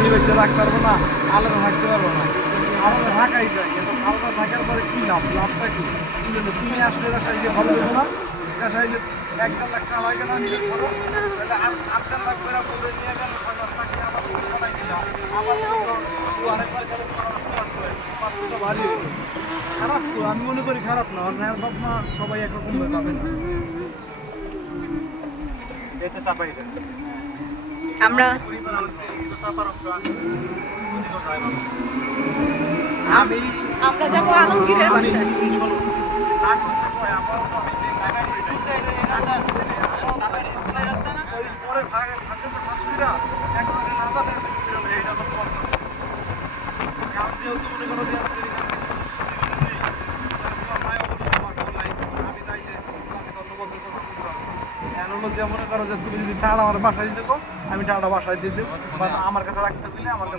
সেই বাড়িতে রাখতে পারবো না, আলাদা থাকতে পারবো না, আলাদা থাকাই যায়। কিন্তু আলাদা থাকার পরে কি লাভ? লাভটা কি? তুমি আসলে বাসায় গিয়ে ভালো দেবো না, বাসায় গিয়ে 1-1.5 লাখ টাকা লাগে না নিজের খরচ, তাহলে 8-10 লাখ করে বলে নিয়ে গেল, 6 মাস থাকলে আবার তুমি পাঠাই দিলা, আবার আরেকবার গেলে 5 টাকা ভারী হয়ে গেলো। খারাপ তো, আমি মনে করি খারাপ না, অন্যায় সব না, সবাই একরকম ভাবে পাবে না, এতে চাপাই দেয়। আমরা আমি আমরা যাবো আলমগীরের বাসায়। মনে করো যে তুমি যদি টাকা আমার বাসায় দিতে, আমি টাকাটা বাসায় দিয়ে দেবো, বা আমার কাছে রাখতে পেলে আমার কাছে